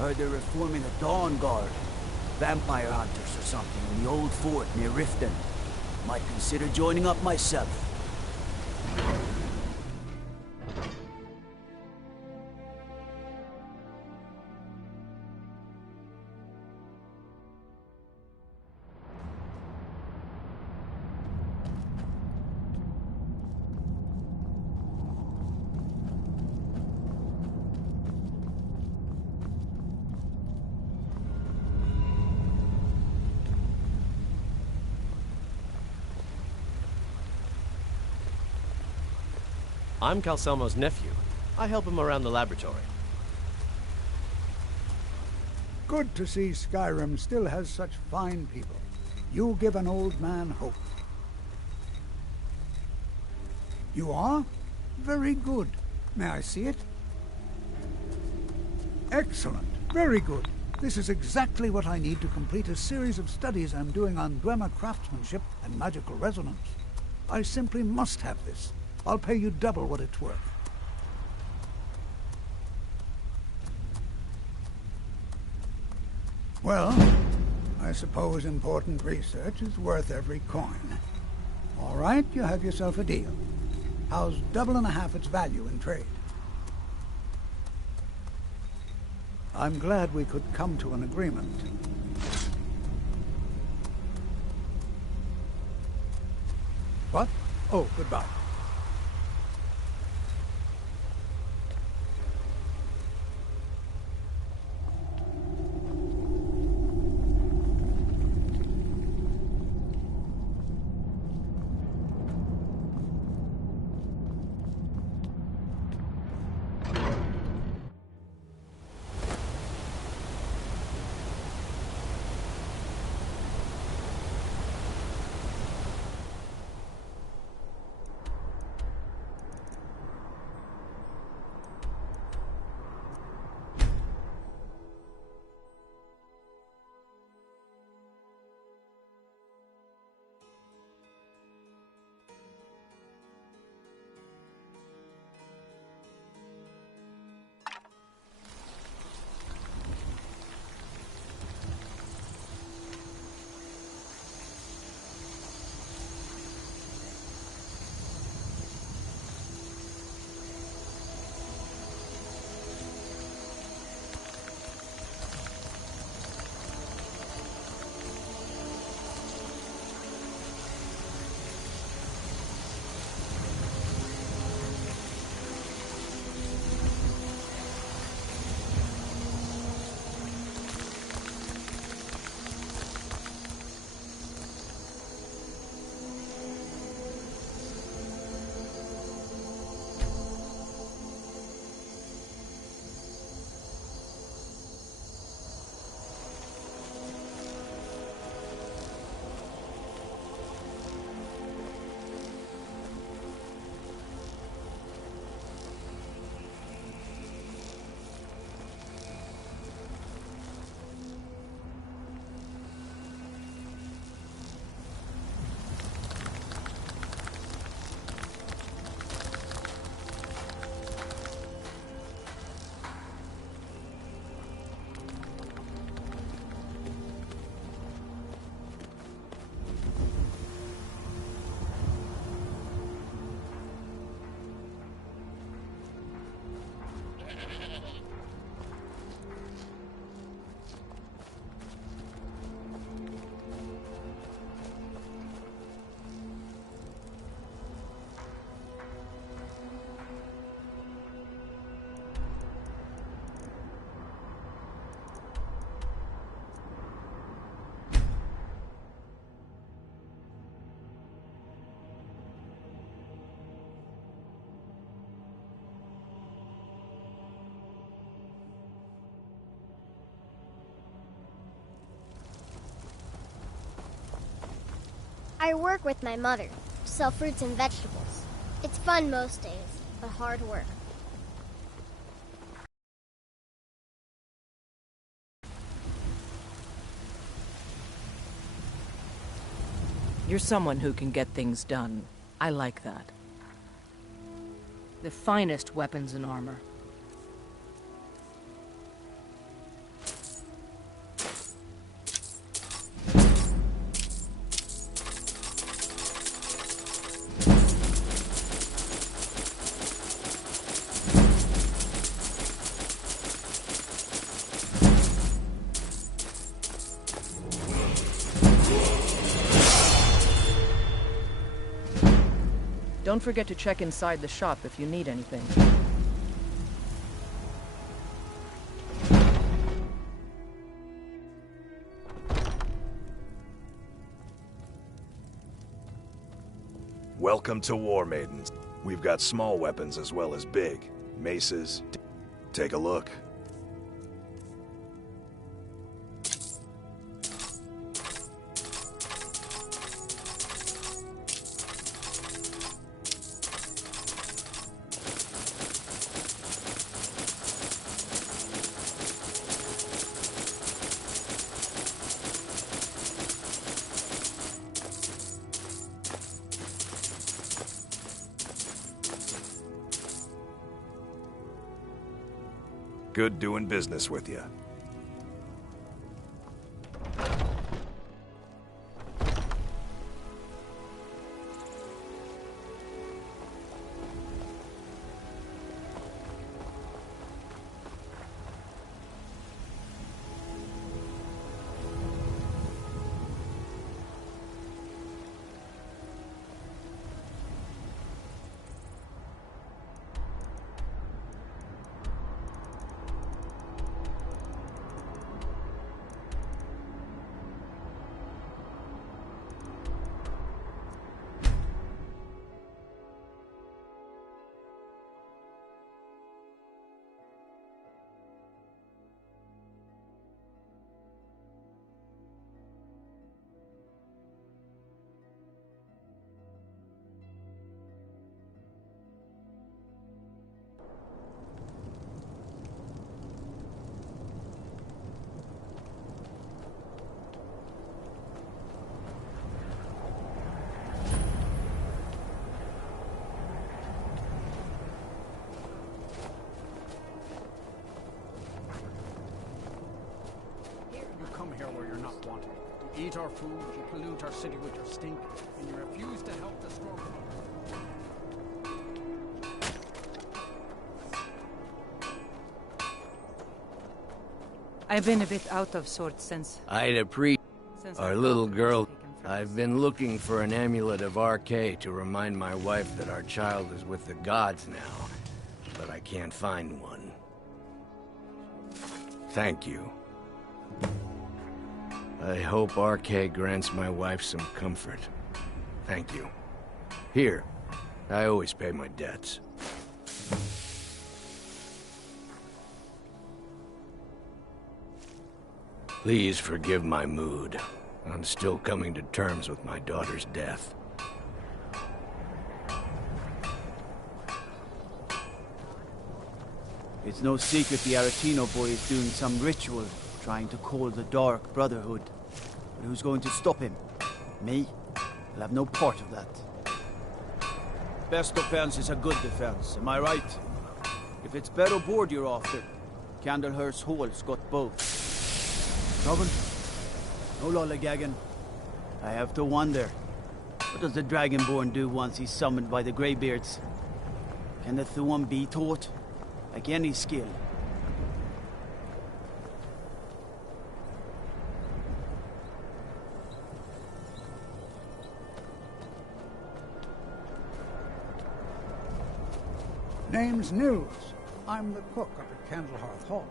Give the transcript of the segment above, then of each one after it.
Heard they're reforming a Dawn Guard. Vampire hunters or something in the old fort near Riften. Might consider joining up myself. I'm Calcelmo's nephew. I help him around the laboratory. Good to see Skyrim still has such fine people. You give an old man hope. You are? Very good. May I see it? Excellent. Very good. This is exactly what I need to complete a series of studies I'm doing on Dwemer craftsmanship and magical resonance. I simply must have this. I'll pay you double what it's worth. Well, I suppose important research is worth every coin. All right, you have yourself a deal. How's double and a half its value in trade? I'm glad we could come to an agreement. What? Oh, goodbye. I work with my mother, sell fruits and vegetables. It's fun most days, but hard work. You're someone who can get things done. I like that. The finest weapons and armor. Don't forget to check inside the shop if you need anything. Welcome to War Maidens. We've got small weapons as well as big. Maces. Take a look. Good doing business with you. You eat our food, you pollute our city with your stink, and you refuse to help the strong. I've been a bit out of sorts since... I'd appreciate our little girl. I've been looking for an amulet of RK to remind my wife that our child is with the gods now, but I can't find one. Thank you. I hope RK grants my wife some comfort. Thank you. Here, I always pay my debts. Please forgive my mood. I'm still coming to terms with my daughter's death. It's no secret the Aretino boy is doing some ritual, trying to call the Dark Brotherhood. But who's going to stop him? Me? I'll have no part of that. Best defense is a good defense, am I right? If it's better board you're after, Candlehurst Hall's got both. Trouble? No lollygagging. I have to wonder, what does the Dragonborn do once he's summoned by the Greybeards? Can the Thuan be taught? Like any skill? Name's Nils. I'm the cook up at Candlehearth Hall.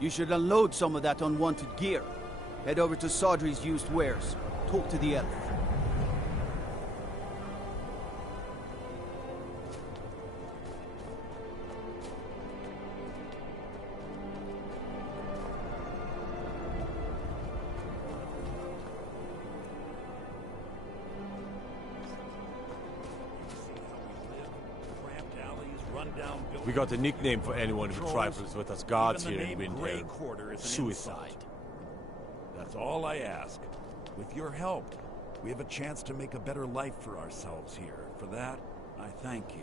You should unload some of that unwanted gear. Head over to Sodri's used wares. Talk to the elf. We got a nickname for anyone who trifles with us gods here in Windhelm. Suicide. That's all I ask. With your help, we have a chance to make a better life for ourselves here. For that, I thank you.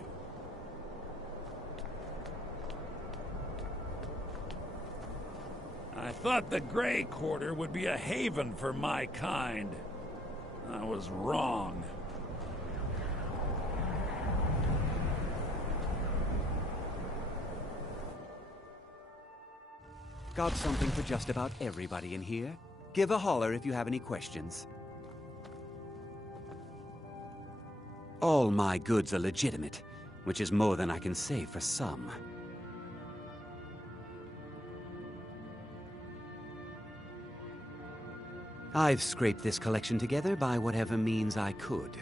I thought the Grey Quarter would be a haven for my kind. I was wrong. Got something for just about everybody in here. Give a holler if you have any questions. All my goods are legitimate, which is more than I can say for some. I've scraped this collection together by whatever means I could.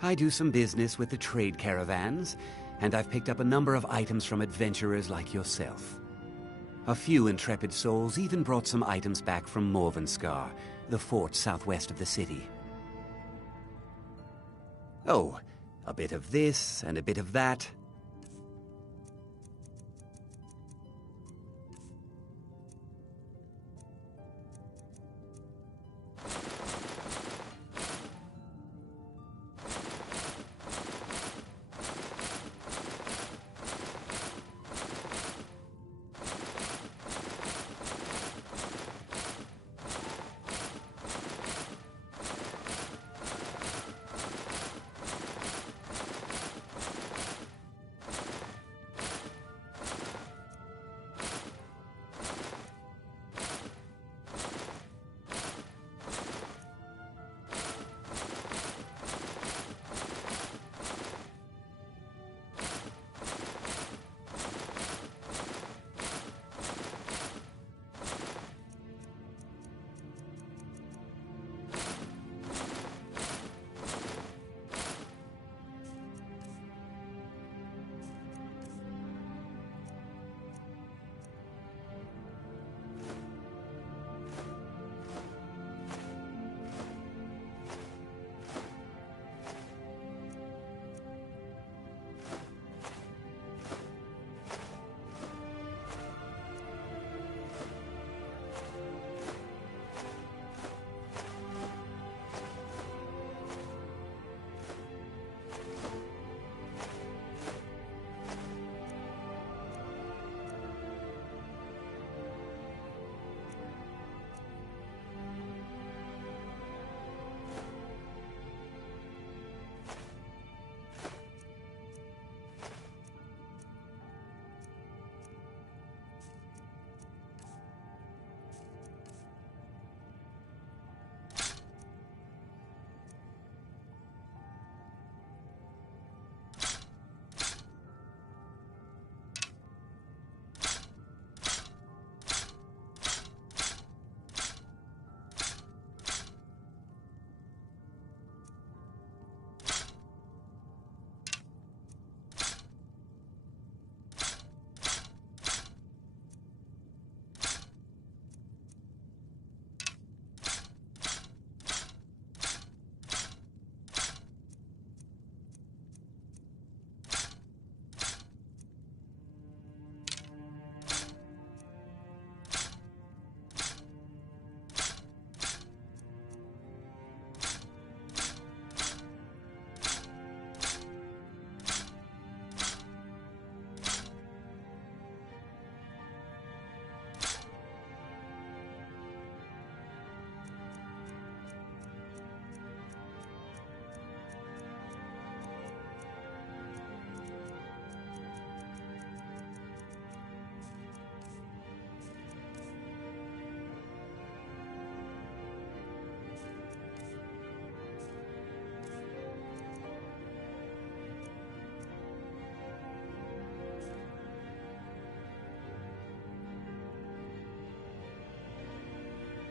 I do some business with the trade caravans, and I've picked up a number of items from adventurers like yourself. A few intrepid souls even brought some items back from Morvenskar, the fort southwest of the city. Oh, a bit of this and a bit of that.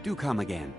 Do come again.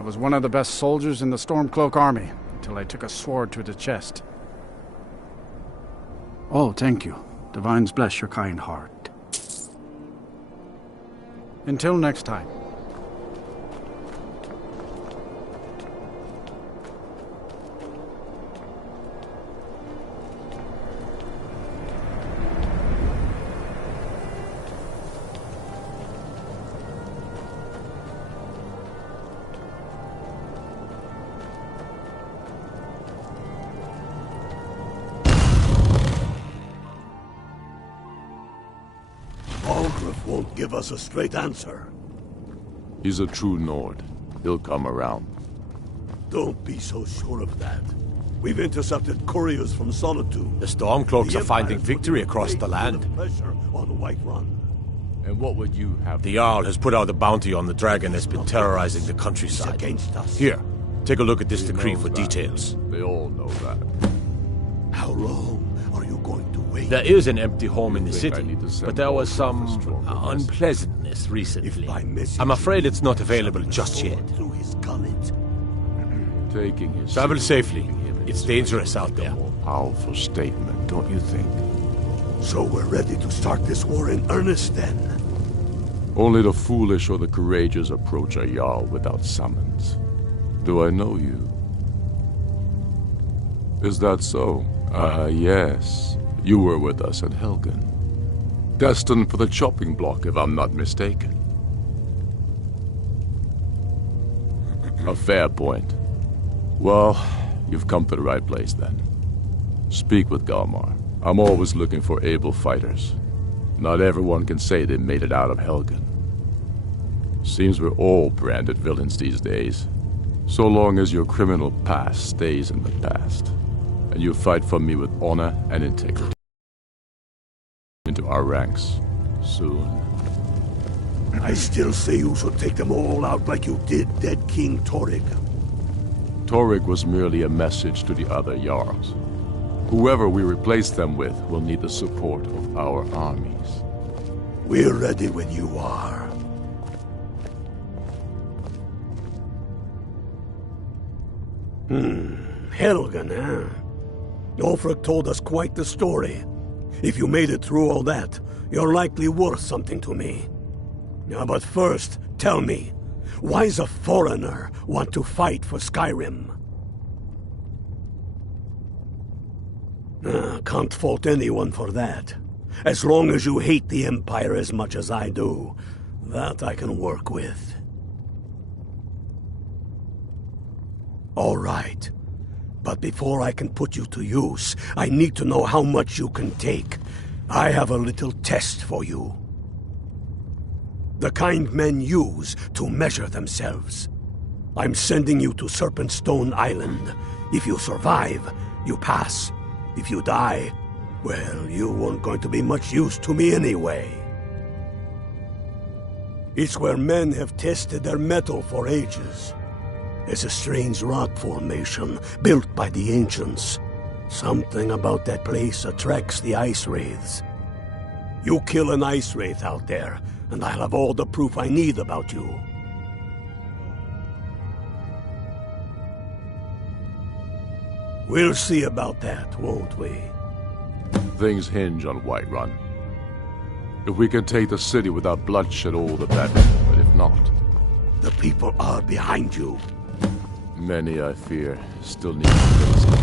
I was one of the best soldiers in the Stormcloak army, until I took a sword to the chest. Oh, thank you. Divines bless your kind heart. Until next time. give us a straight answer. He's a true Nord. He'll come around. Don't be so sure of that. We've intercepted couriers from Solitude. The Stormcloaks are finding victory across the land. Pressure on Whiterun. And what would you have? The Jarl has put out a bounty on the dragon that's been terrorizing the countryside. Against us. Here, take a look at this decree for details. They all know that. How long are you going to wait? There is an empty home in the city, but but there was some unpleasantness recently. I'm afraid it's not available just yet. Through his gullet. Taking his Travel safely. It's dangerous out there. Powerful statement, don't you think? So we're ready to start this war in earnest then? Only the foolish or the courageous approach a Jarl without summons. Do I know you? Is that so? Yes. You were with us at Helgen. Destined for the chopping block, if I'm not mistaken. A fair point. Well, you've come to the right place then. Speak with Galmar. I'm always looking for able fighters. Not everyone can say they made it out of Helgen. Seems we're all branded villains these days. So long as your criminal past stays in the past, and you fight for me with honor and integrity. Into our ranks, soon. I still say you should take them all out like you did dead King Torrig. Torrig was merely a message to the other Jarls. Whoever we replace them with will need the support of our armies. We're ready when you are. Helgen, huh? Ulfric told us quite the story. If you made it through all that, you're likely worth something to me. Now, but first, tell me, why's a foreigner want to fight for Skyrim? Can't fault anyone for that. As long as you hate the Empire as much as I do, that I can work with. All right. But before I can put you to use, I need to know how much you can take. I have a little test for you. The kind men use to measure themselves. I'm sending you to Serpentstone Island. If you survive, you pass. If you die, well, you weren't going to be much use to me anyway. It's where men have tested their metal for ages. It's a strange rock formation built by the ancients. Something about that place attracts the ice wraiths. You kill an ice wraith out there, and I'll have all the proof I need about you. We'll see about that, won't we? Things hinge on Whiterun. If we can take the city without bloodshed, all the better. But if not... The people are behind you. Many, I fear, still need to face it.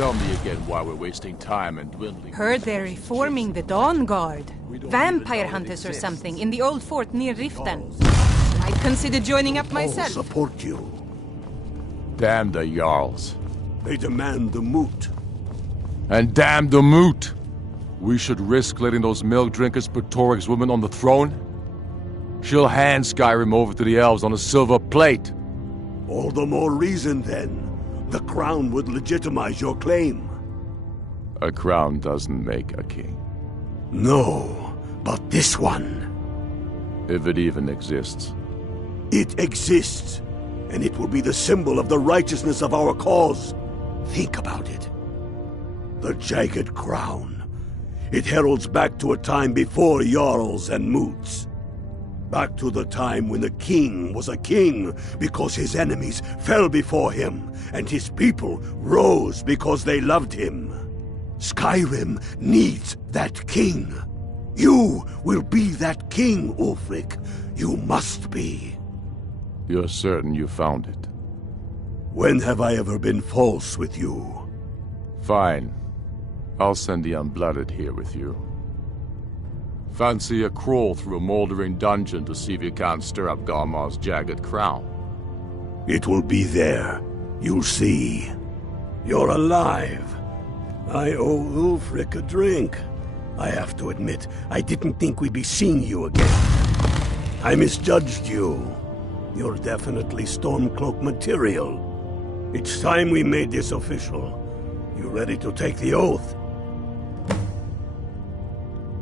tell me again why we're wasting time and dwindling. Heard they're reforming the Dawn Guard. Vampire hunters or something in the old fort near Riften. I'd consider joining up myself. I'll support you. Damn the Jarls. They demand the moot. And damn the moot! We should risk letting those milk drinkers put Torik's woman on the throne? She'll hand Skyrim over to the elves on a silver plate. All the more reason, then. The crown would legitimize your claim. A crown doesn't make a king. No, but this one. If it even exists. It exists, and it will be the symbol of the righteousness of our cause. Think about it. The jagged crown. It heralds back to a time before Jarls and Moots. Back to the time when the king was a king because his enemies fell before him, and his people rose because they loved him. Skyrim needs that king. You will be that king, Ulfric. You must be. You're certain you found it? When have I ever been false with you? Fine. I'll send the Unblooded here with you. Fancy a crawl through a moldering dungeon to see if you can't stir up Galmar's jagged crown. It will be there. You'll see. You're alive. I owe Ulfric a drink. I have to admit, I didn't think we'd be seeing you again. I misjudged you. You're definitely Stormcloak material. It's time we made this official. You ready to take the oath?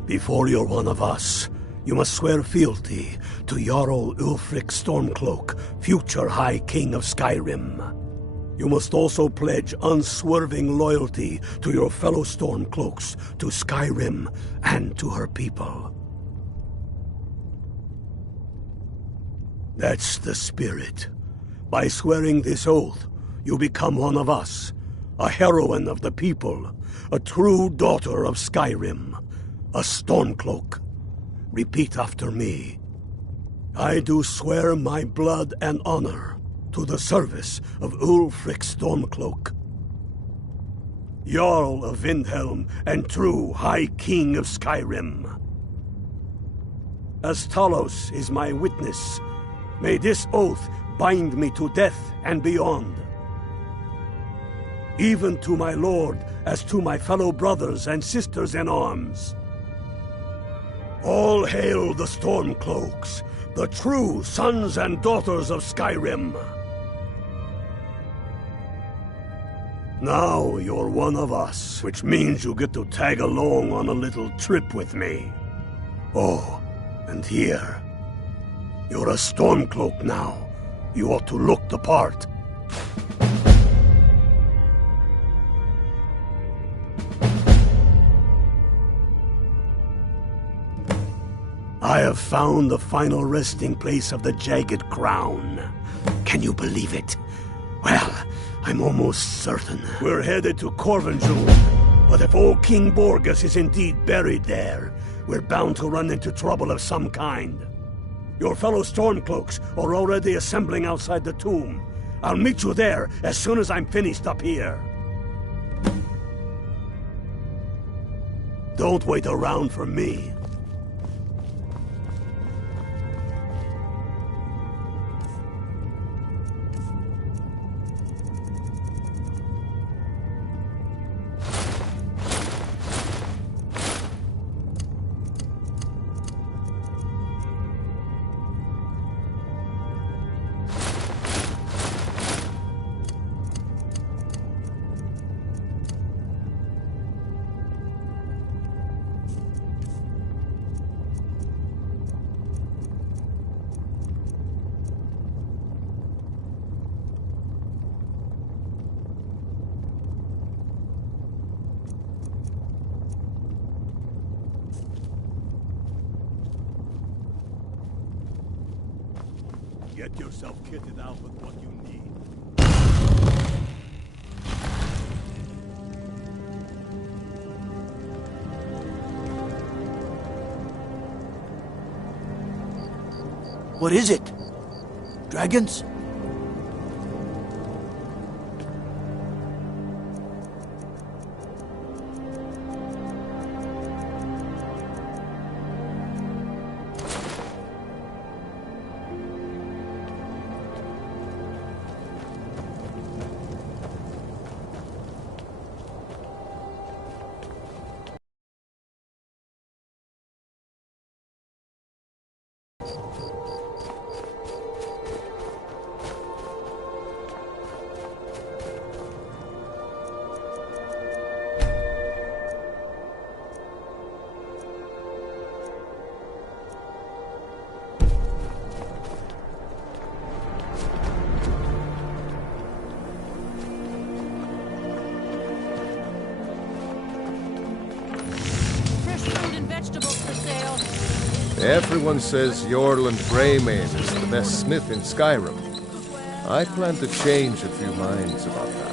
Before you're one of us, you must swear fealty to Jarl Ulfric Stormcloak, future High King of Skyrim. You must also pledge unswerving loyalty to your fellow Stormcloaks, to Skyrim, and to her people. That's the spirit. By swearing this oath, you become one of us, a heroine of the people, a true daughter of Skyrim. A Stormcloak. Repeat after me. I do swear my blood and honor to the service of Ulfric Stormcloak, Jarl of Windhelm and true High King of Skyrim. As Talos is my witness, may this oath bind me to death and beyond. Even to my lord as to my fellow brothers and sisters in arms. All hail the Stormcloaks, the true sons and daughters of Skyrim. Now you're one of us, which means you get to tag along on a little trip with me. Oh, and here. You're a Stormcloak now. You ought to look the part. I have found the final resting place of the Jagged Crown. Can you believe it? Well, I'm almost certain. We're headed to Corvinjul, but if old King Borgus is indeed buried there, we're bound to run into trouble of some kind. Your fellow Stormcloaks are already assembling outside the tomb. I'll meet you there as soon as I'm finished up here. Don't wait around for me. Get yourself kitted out with what you need. What is it? Dragons? Everyone says Yorland Greymane is the best smith in Skyrim. I plan to change a few minds about that.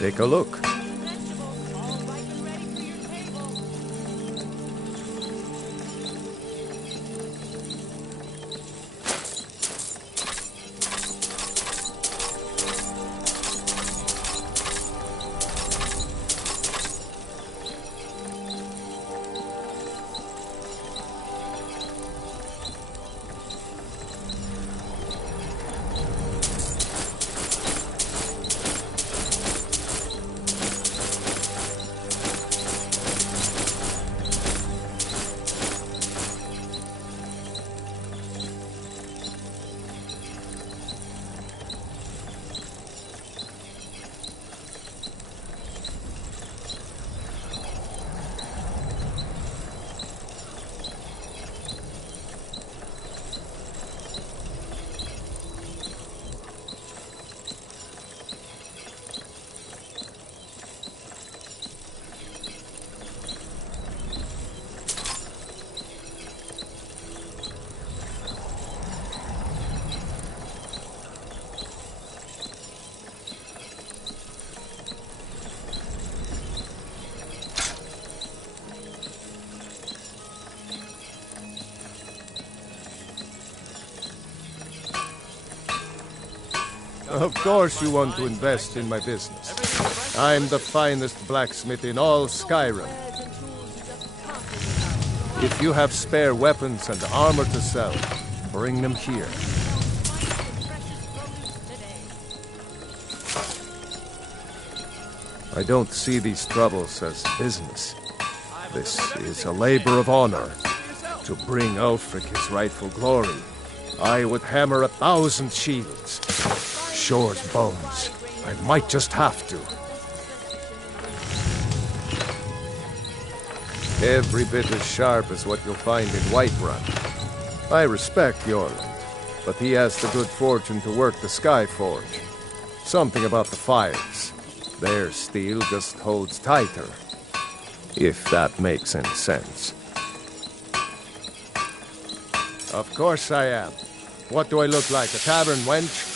Take a look. Of course you want to invest in my business. I'm the finest blacksmith in all Skyrim. If you have spare weapons and armor to sell, bring them here. I don't see these troubles as business. This is a labor of honor. To bring Ulfric his rightful glory, I would hammer 1,000 shields. Shore's bones. I might just have to. Every bit as sharp as what you'll find in Whiterun. I respect Yorland, but he has the good fortune to work the Skyforge. Something about the fires. Their steel just holds tighter. If that makes any sense. Of course I am. What do I look like, a tavern wench?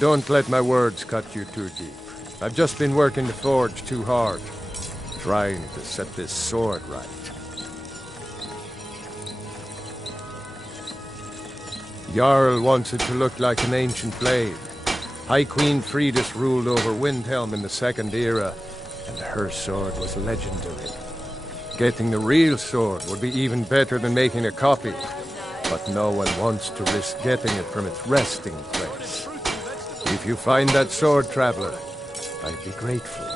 Don't let my words cut you too deep. I've just been working the forge too hard. Trying to set this sword right. Jarl wants it to look like an ancient blade. High Queen Fridis ruled over Windhelm in the Second Era, and her sword was legendary. Getting the real sword would be even better than making a copy, but no one wants to risk getting it from its resting place. If you find that sword, traveler, I'd be grateful.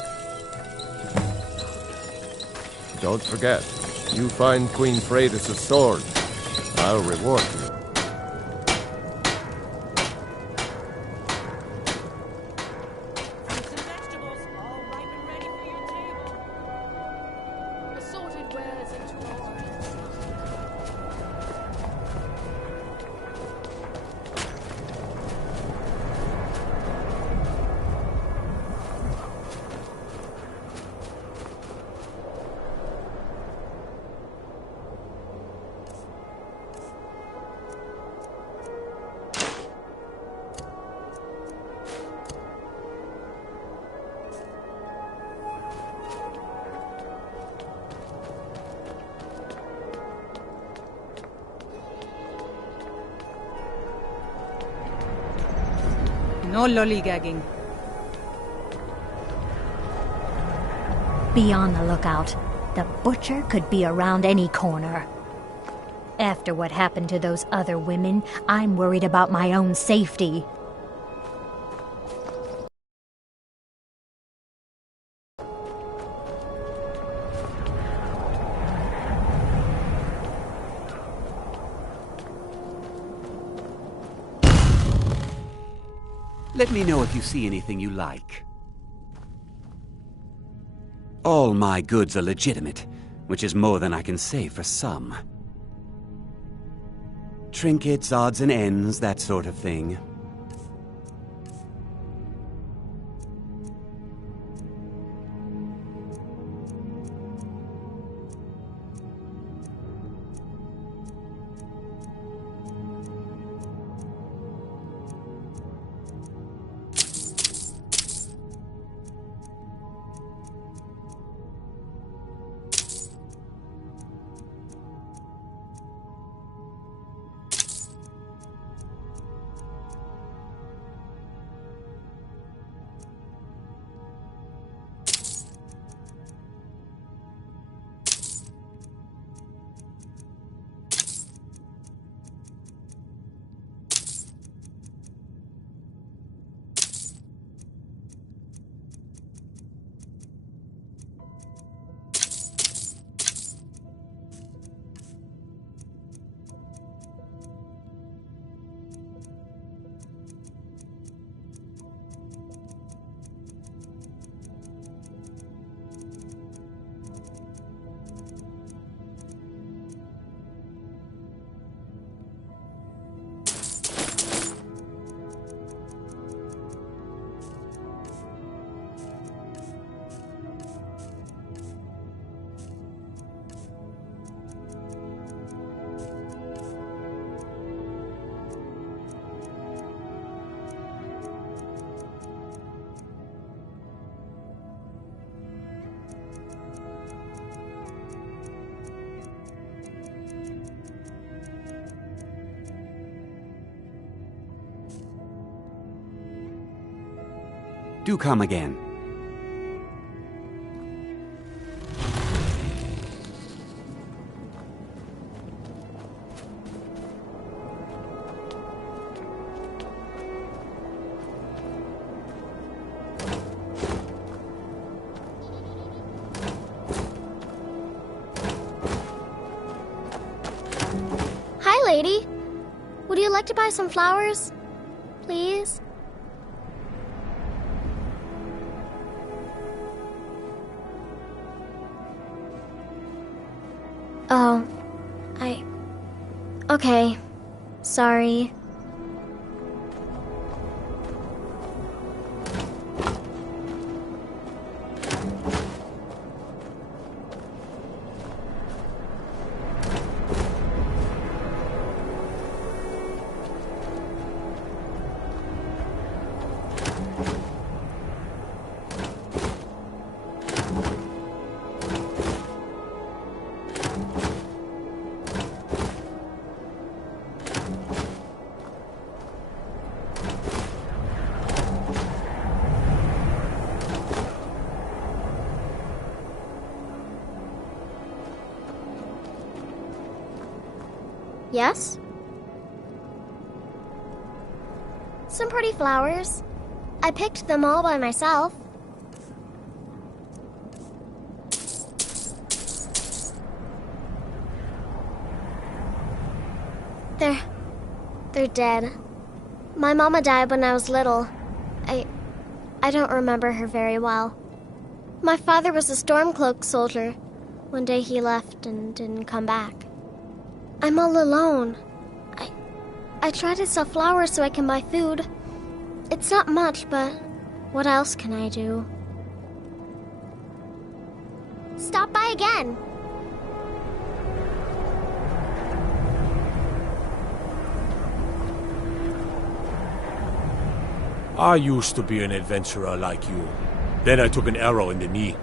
Don't forget, you find Queen Fridis' sword, I'll reward you. No lollygagging. Be on the lookout. The butcher could be around any corner. After what happened to those other women, I'm worried about my own safety. Let me know if you see anything you like. All my goods are legitimate, which is more than I can say for some. Trinkets, odds and ends, that sort of thing. Do come again. Hi, lady. Would you like to buy some flowers? Please? Oh, Okay. Sorry. Yes? Some pretty flowers. I picked them all by myself. They're dead. My mama died when I was little. I don't remember her very well. My father was a Stormcloak soldier. One day he left and didn't come back. I'm all alone. I try to sell flowers so I can buy food. It's not much, but what else can I do? Stop by again. I used to be an adventurer like you. Then I took an arrow in the knee.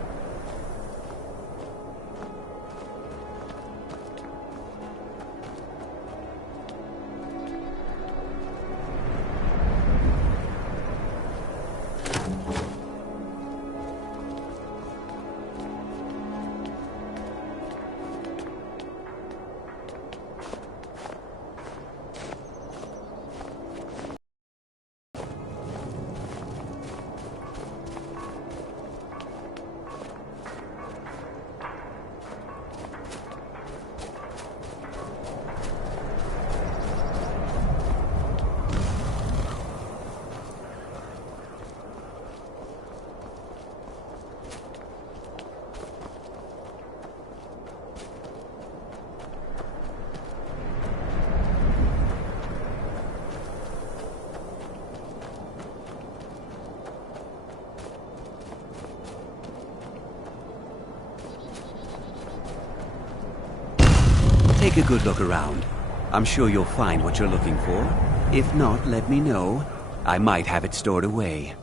Take a good look around. I'm sure you'll find what you're looking for. If not, let me know. I might have it stored away.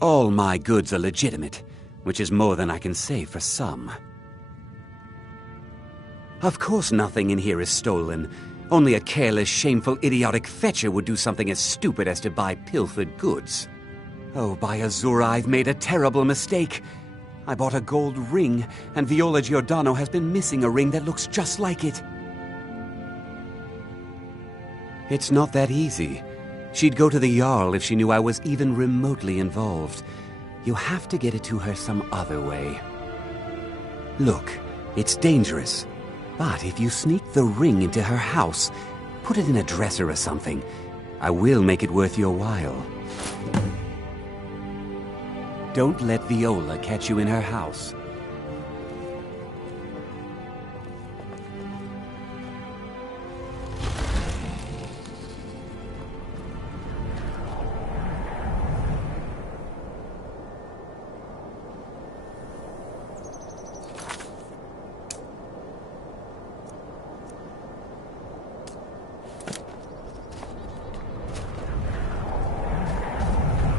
All my goods are legitimate, which is more than I can say for some. Of course nothing in here is stolen. Only a careless, shameful, idiotic fetcher would do something as stupid as to buy pilfered goods. Oh, by Azura, I've made a terrible mistake. I bought a gold ring, and Viola Giordano has been missing a ring that looks just like it. It's not that easy. She'd go to the Jarl if she knew I was even remotely involved. You have to get it to her some other way. Look, it's dangerous. But if you sneak the ring into her house, put it in a dresser or something, I will make it worth your while. Don't let Viola catch you in her house.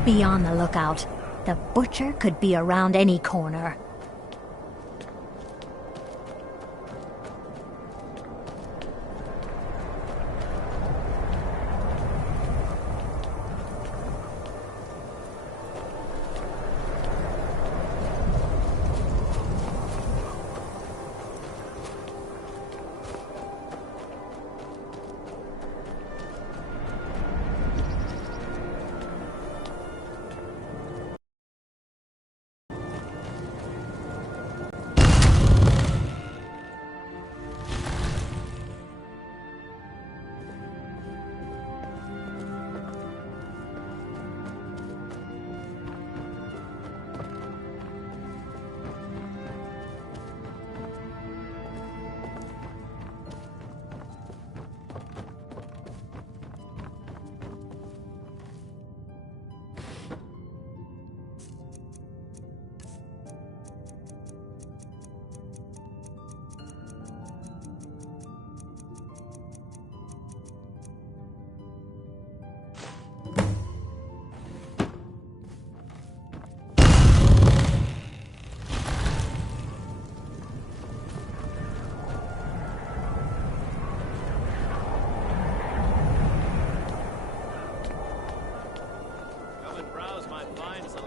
Be on the lookout. The butcher could be around any corner.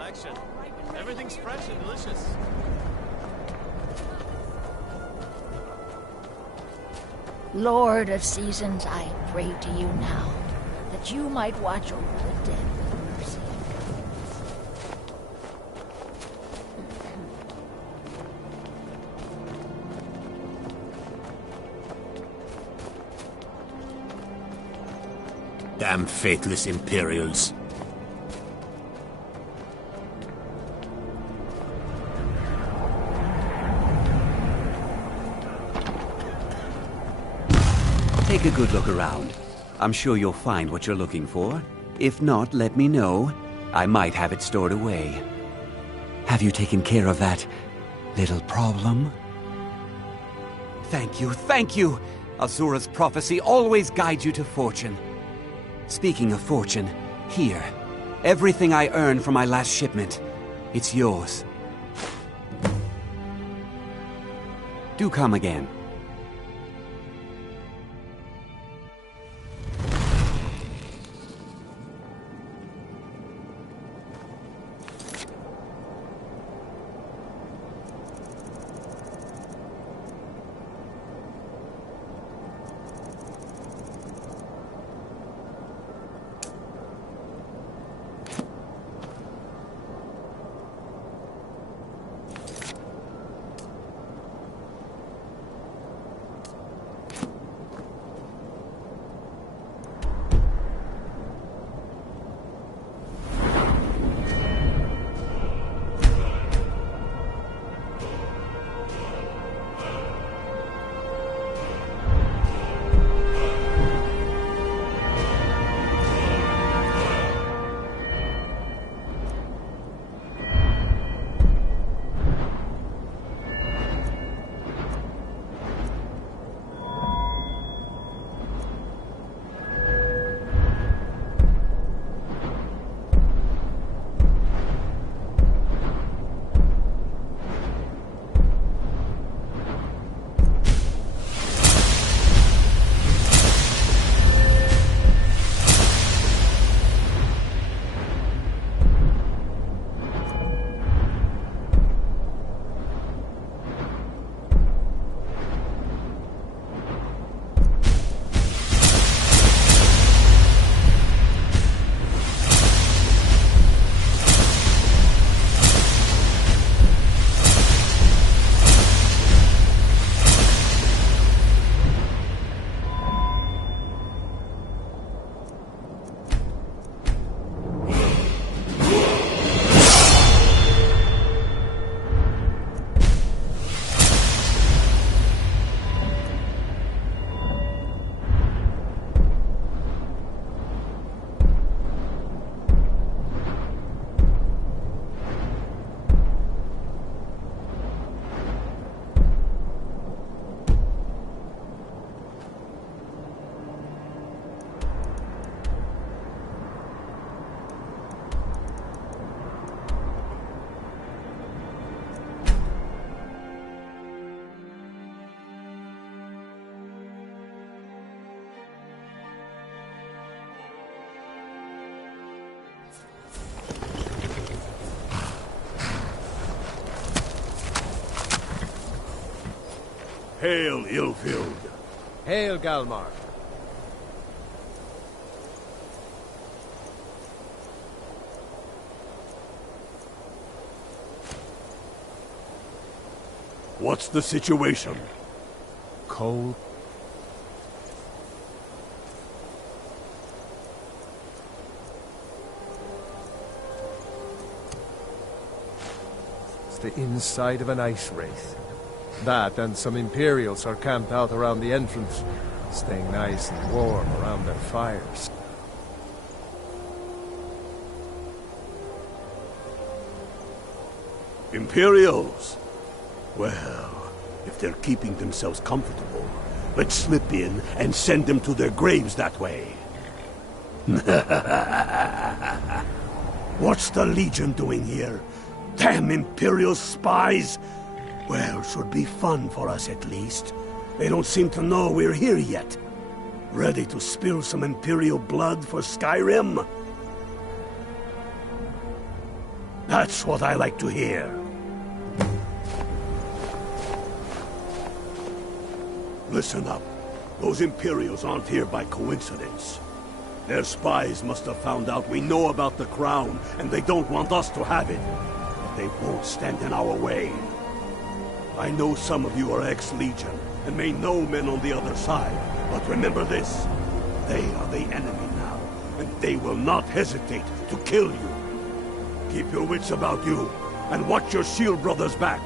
selection. Everything's fresh and delicious. Lord of Seasons, I pray to you now, that you might watch over the dead with mercy. Damn faithless Imperials. Take a good look around. I'm sure you'll find what you're looking for. If not, let me know. I might have it stored away. Have you taken care of that little problem? Thank you, thank you! Azura's prophecy always guides you to fortune. Speaking of fortune, here. Everything I earned from my last shipment. It's yours. Do come again. Hail, Ilfield. Hail, Galmar. What's the situation? Cold. It's the inside of an ice wraith. That and some Imperials are camped out around the entrance, staying nice and warm around their fires. Imperials? Well, if they're keeping themselves comfortable, let's slip in and send them to their graves that way. What's the Legion doing here? Damn Imperial spies! Well, should be fun for us at least. They don't seem to know we're here yet. Ready to spill some Imperial blood for Skyrim? That's what I like to hear. Listen up. Those Imperials aren't here by coincidence. Their spies must have found out we know about the crown, and they don't want us to have it. But they won't stand in our way. I know some of you are ex-Legion, and may know men on the other side. But remember this. They are the enemy now, and they will not hesitate to kill you. Keep your wits about you, and watch your shield brothers back.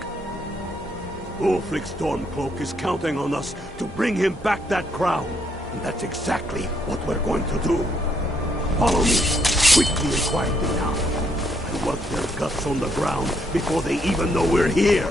Ulfric Stormcloak is counting on us to bring him back that crown. And that's exactly what we're going to do. Follow me, quickly and quietly now. I want their guts on the ground before they even know we're here.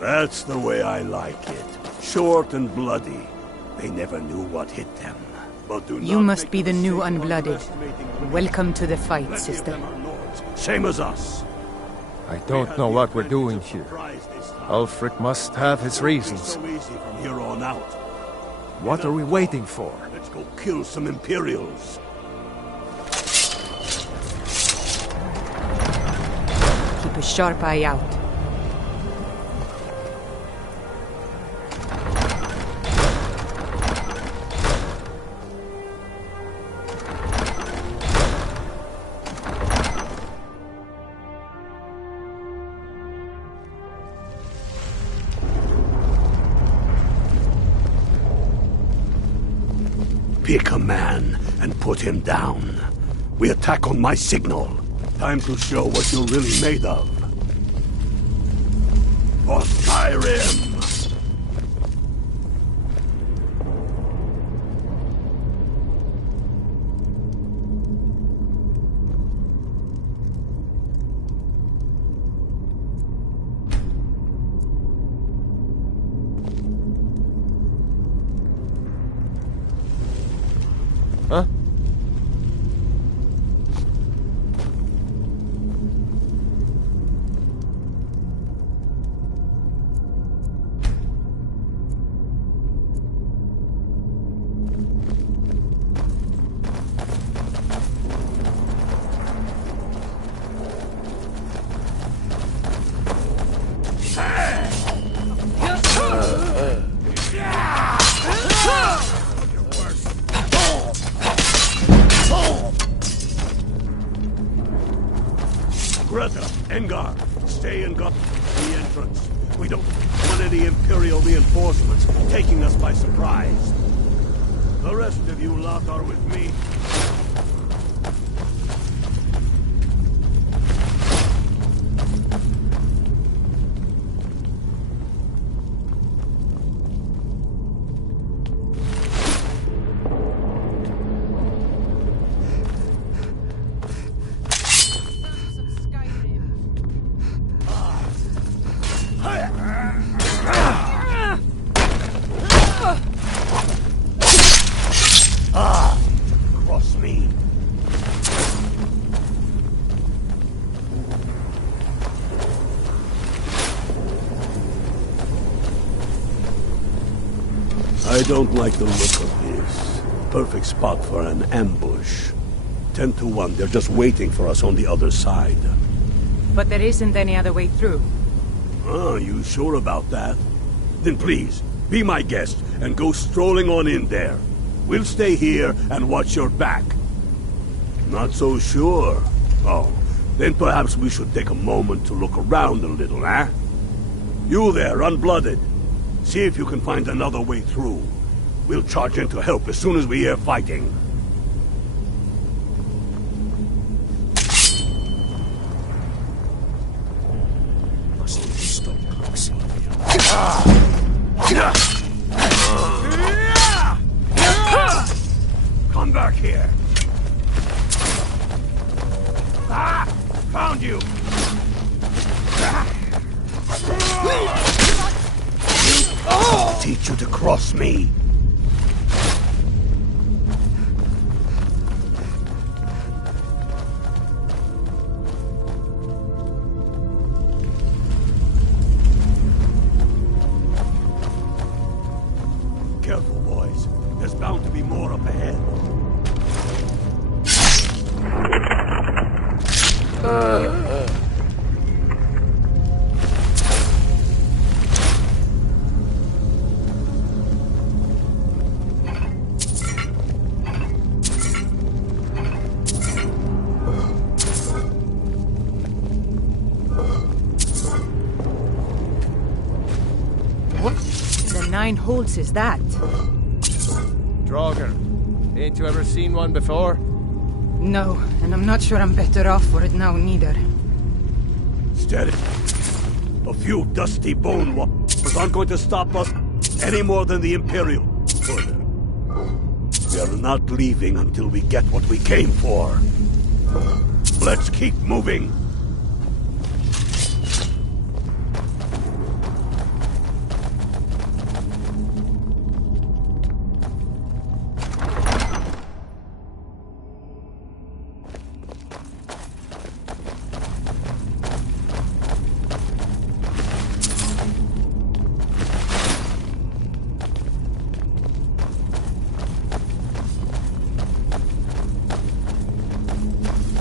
That's the way I like it. Short and bloody. They never knew what hit them. But do You not must make be the new mistake of Unblooded. underestimating Welcome to the fight, Many of sister. them are lords, same as us. I don't know what we're doing here. Ulfric must have his reasons. So easy from here on out. What are we waiting for? Let's go kill some Imperials. Keep a sharp eye out. Pick a man and put him down. We attack on my signal. Time to show what you're really made of. For Skyrim! Huh? Greta, Engar, stay and guard the entrance. We don't want any Imperial reinforcements taking us by surprise. The rest of you lot are with me. Cross me. I don't like the look of this. Perfect spot for an ambush. 10 to 1, they're just waiting for us on the other side. But there isn't any other way through. Oh, you sure about that? Then please, be my guest and go strolling on in there. We'll stay here and watch your back. Not so sure. Oh, then perhaps we should take a moment to look around a little, eh? You there, unblooded. See if you can find another way through. We'll charge in to help as soon as we hear fighting. Come back here. Found you. I'll teach you to cross me. Careful, boys. There's bound to be more up ahead. What the nine holes is that? Draugr, ain't you ever seen one before? No, and I'm not sure I'm better off for it now, neither. Steady. A few dusty bone walkers aren't going to stop us any more than the Imperial could. We are not leaving until we get what we came for. Let's keep moving.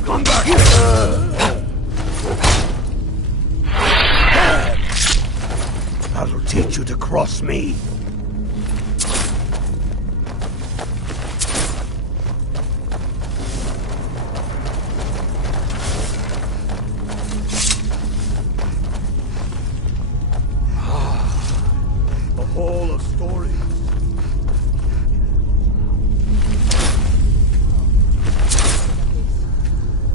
Come back! That'll teach you to cross me. The hall of stories.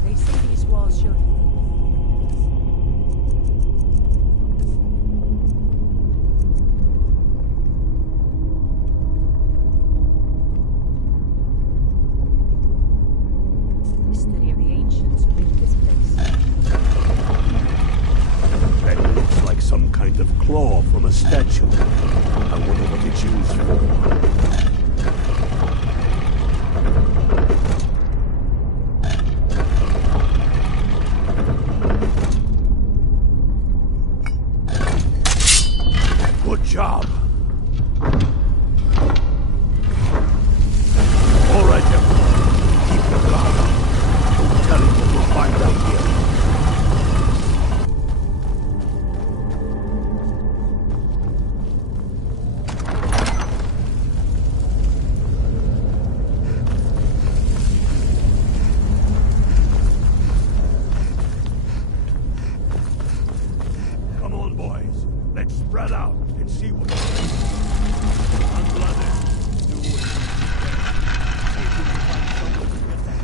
They say these walls should... Mystery of the ancients who lived this place. That looks like some kind of claw from a statue. I wonder what it's used for. Good job. All right, everyone. Keep your guard up. Don't tell him what we'll find out here. Come on, boys. Let's spread out and see what... Unblooded. Do it. See if we can find someone to get that.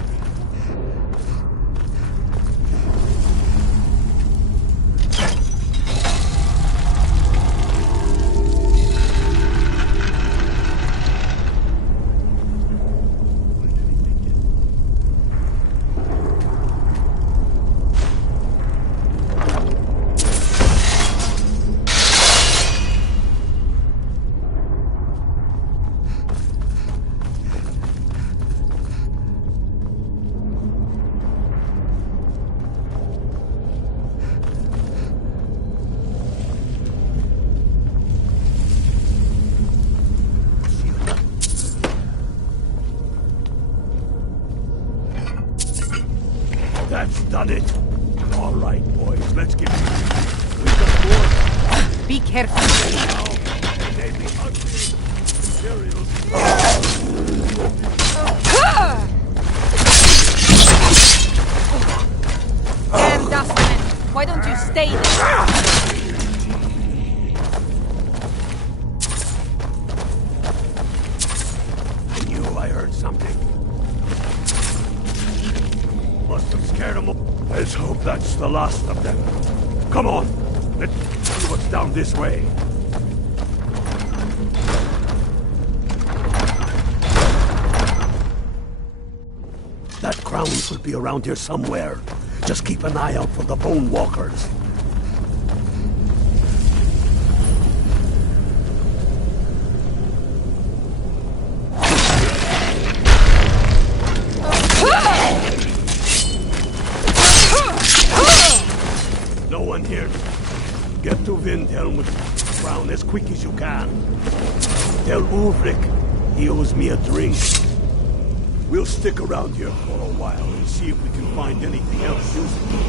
That's done it. All right, boys, let's get moving. We've got more. Be careful. They be ugly. Imperials. Damn dustman! Why don't you stay there? the last of them. Come on, let's see what's down this way. That crown should be around here somewhere. Just keep an eye out for the Bone Walkers. No one here. Get to Windhelm with the crown as quick as you can. Tell Ulrich he owes me a drink. We'll stick around here for a while and see if we can find anything else useful.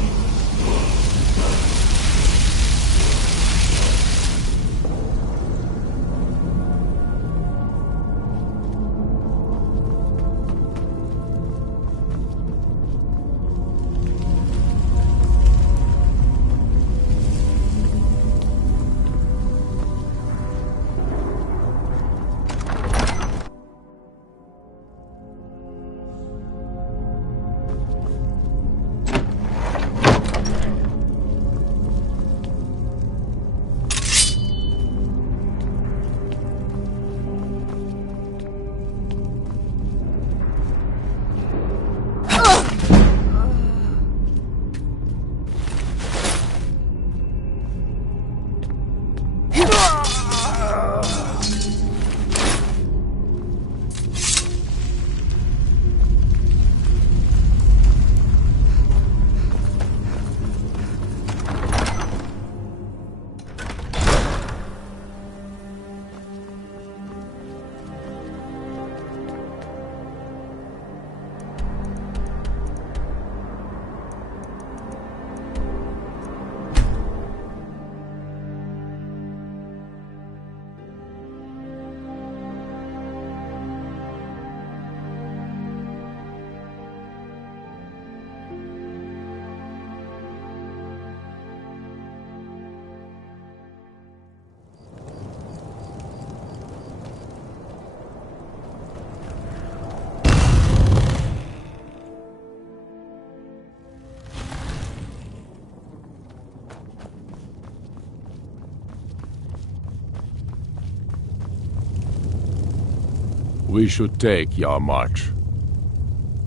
We should take Yarmarch.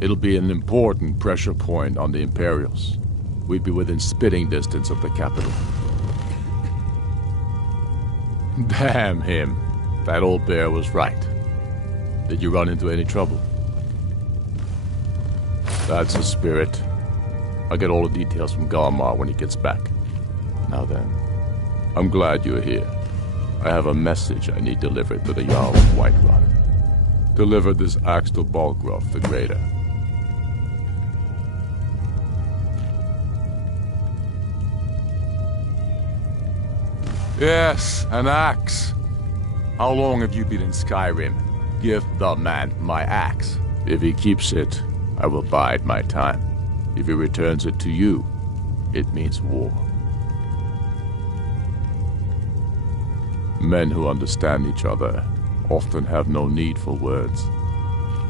It'll be an important pressure point on the Imperials. We'd be within spitting distance of the capital. Damn him. That old bear was right. Did you run into any trouble? That's the spirit. I'll get all the details from Galmar when he gets back. Now then, I'm glad you're here. I have a message I need delivered to the Jarl of Whiterun. Deliver this axe to Balgraf the Greater. Yes, an axe. How long have you been in Skyrim? Give the man my axe. If he keeps it, I will bide my time. If he returns it to you, it means war. Men who understand each other often have no need for words.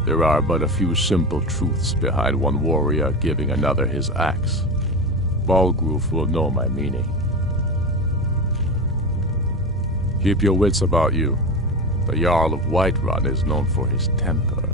There are but a few simple truths behind one warrior giving another his axe. Balgruf will know my meaning. Keep your wits about you. The Jarl of Whiterun is known for his temper.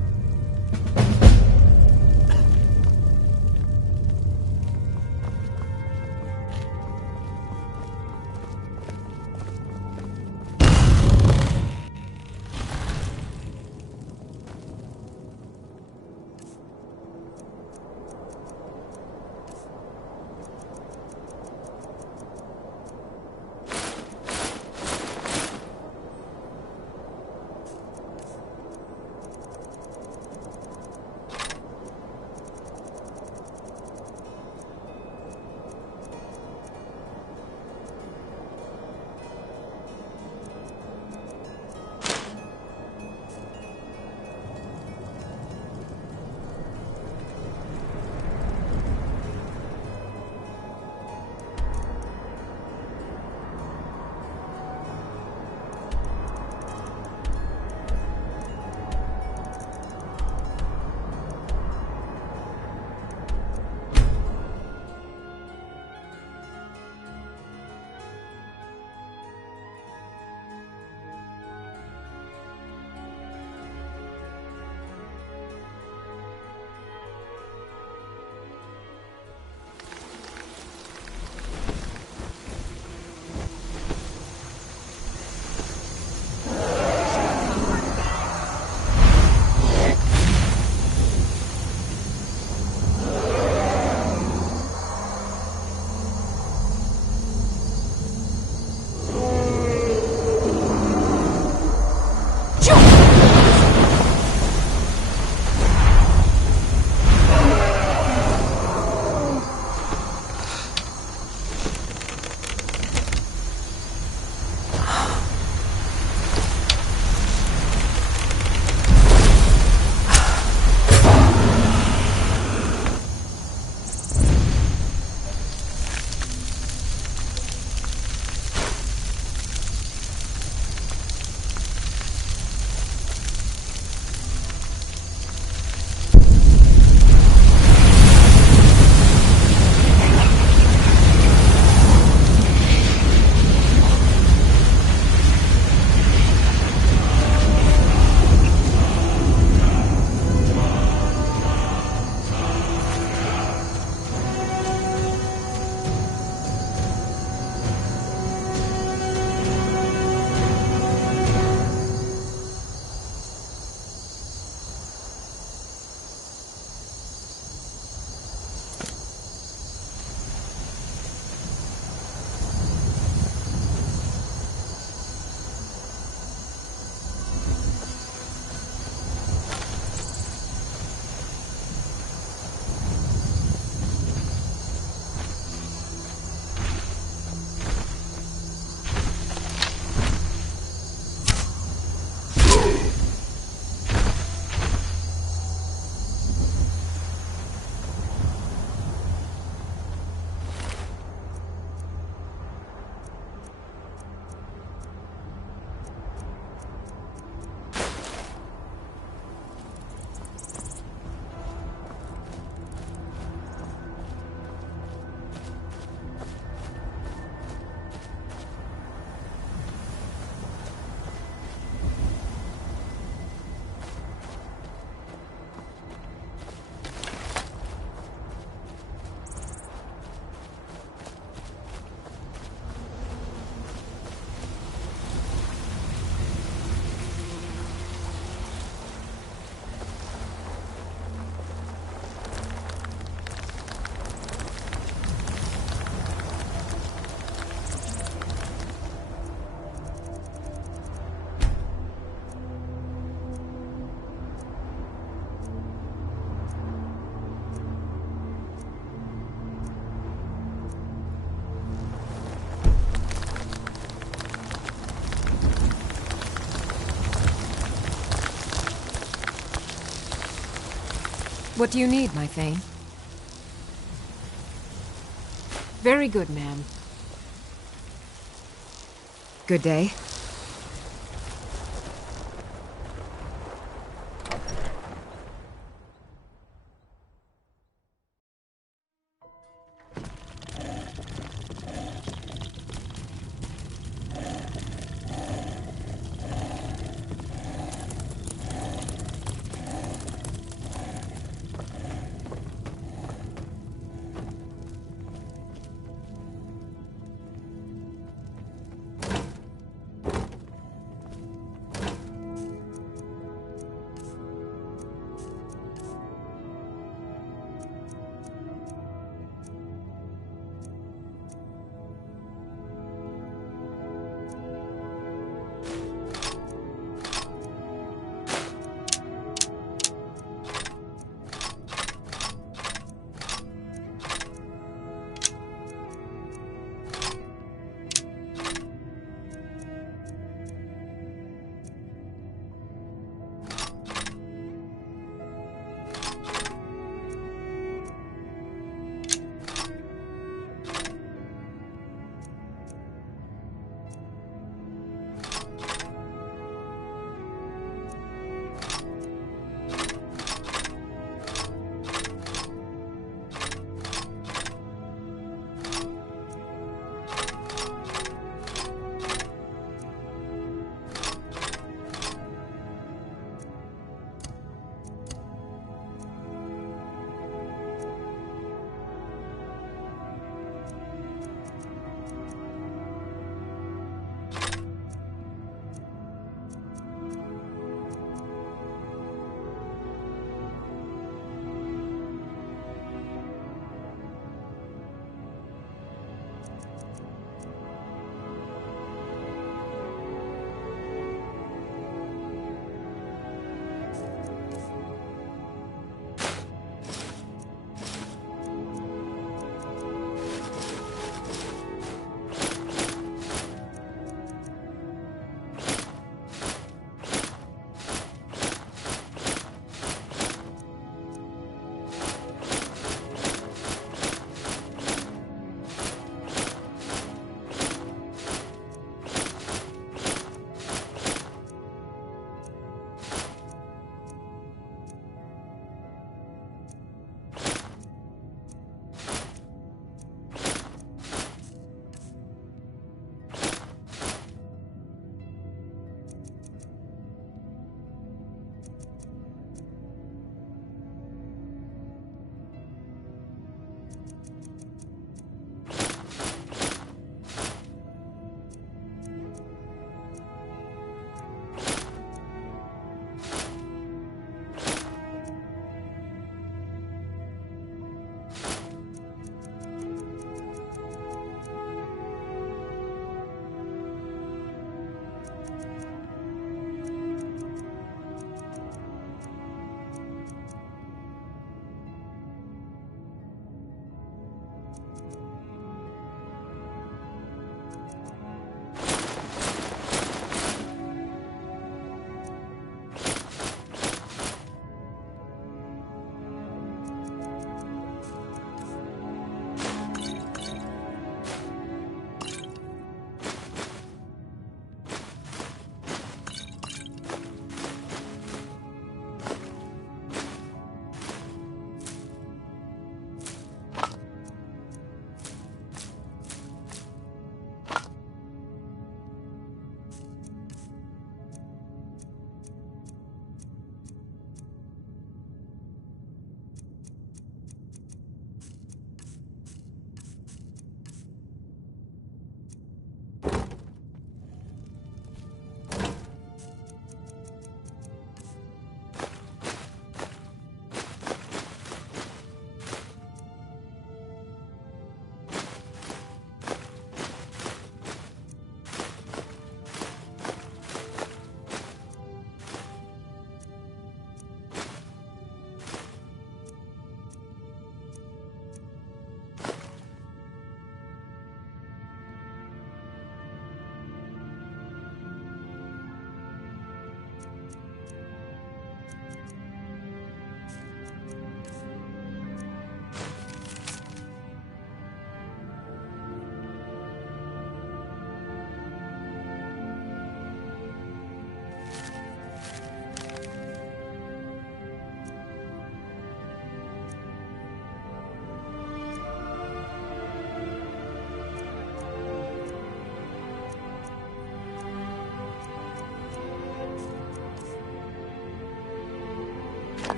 What do you need, my Thane? Very good, ma'am. Good day.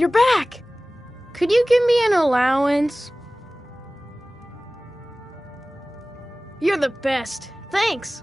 You're back! Could you give me an allowance? You're the best. Thanks.